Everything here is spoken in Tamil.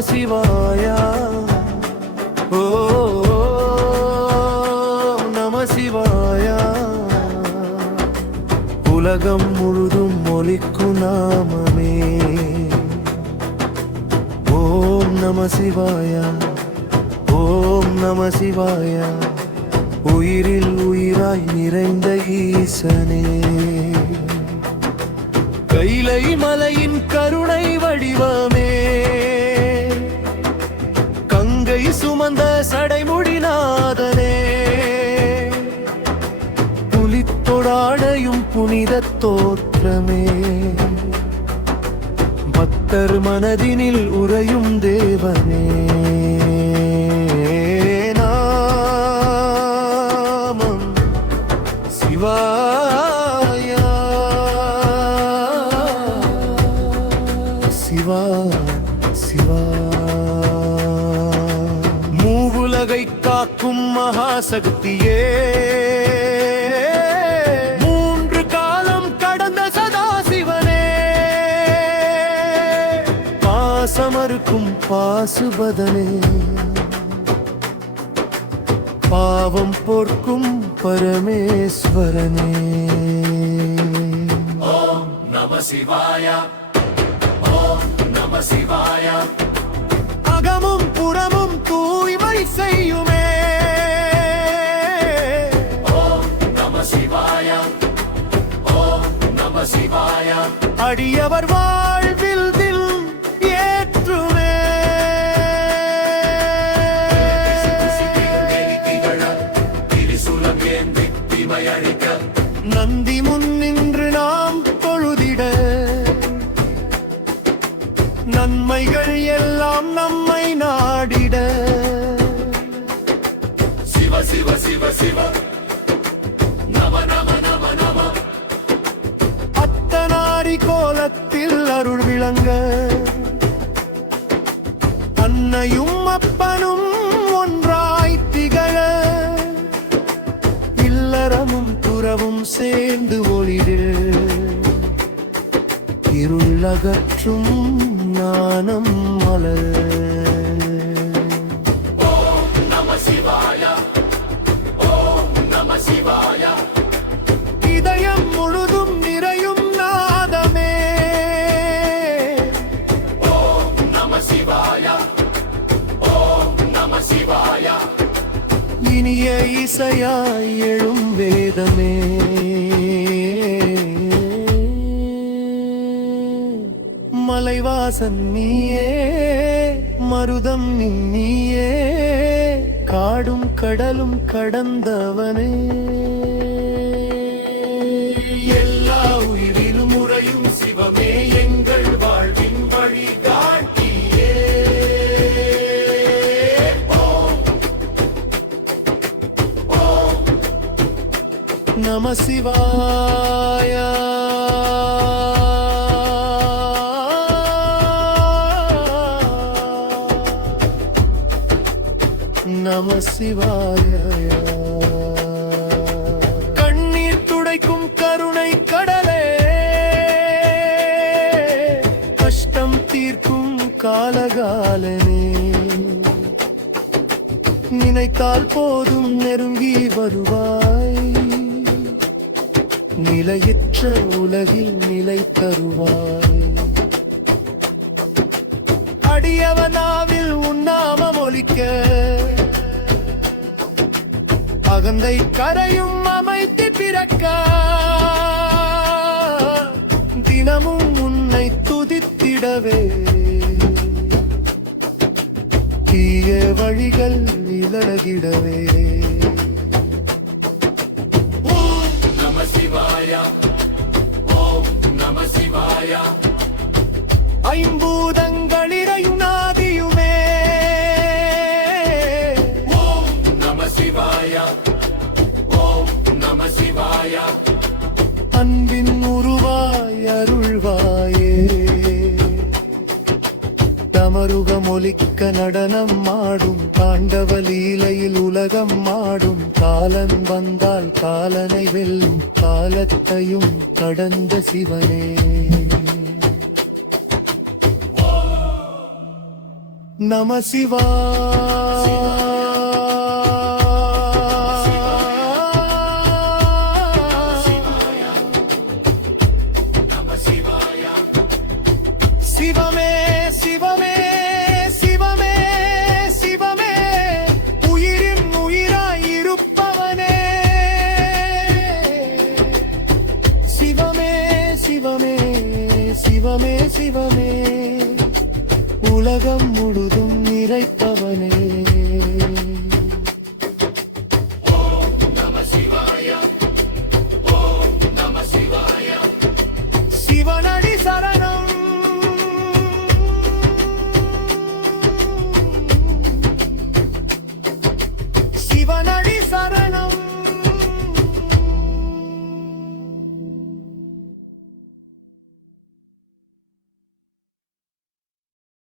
சிவாயா? ஓ நம சிவாயா? உலகம் முழுதும் ஒலிக்கும் நாமமே. ஓம் நம சிவாயா? ஓம் நம சிவாயா? உயிரில் உயிராய் நிறைந்த ஈசனே. கைலை மலையின் கருணை வடிவமே. கங்கை சுமந்த சடைமுடிநாதனே. புலித்தொடாடையும் புனித தோற்றமே. பக்தர் மனதினில் உறையும் தேவனே. உலகை காக்கும் மகாசக்தியே. மூன்று காலம் கடந்த சதாசிவனே. பாசமறுக்கும் பாசுபதனே. பாவம் போர்க்கும் பரமேஸ்வரனே. ஓம் நம சிவாயா. நம சிவாய அடியவர் வாழ்வில் தில் ஏற்றுமே. நந்தி முன் நின்று நாம் தொழுதிட. நன்மைகள் எல்லாம் நம்மை நாடிட. சிவ சிவ சிவ சிவ. விளங்க அன்னையும் அப்பனும் ஒன்றாய் திகழ. இல்லறமும் துறவும் சேர்ந்து ஒளிடு. இருளகற்றும் ஞானம் மலர் ஓம் இனிய இசையாய் எழும் வேதமே. மலைவாசன் நீயே மருதம் நீயே காடும் கடலும் கடந்தவனே. நம சிவாய நம சிவாய கண்ணீர் துடைக்கும் கருணை கடலே கஷ்டம் தீர்க்கும் காலகாலனே நினைத்தால் போதும் நெருங்கி வருவாய்। நிலையற்ற உலகில் நிலை தருவாய். அடியவனாவில் உண்ணாம ஒலிக்க. அகந்தை கரையும் அமைத்து பிறக்க. தினமும் உன்னை துதித்திடவே. தீய வழிகள் விலகிடவே சிக்க நடனம் ஆடும் தாண்டவ லீலையில் உலகம் ஆடும். காலன் வந்தால் காலனை வெல்லும் காலத்தையும் கடந்த சிவனே. நம சிவா சிவமே சிவமே. உலகம் முழுதும் நிறைப்பவனே.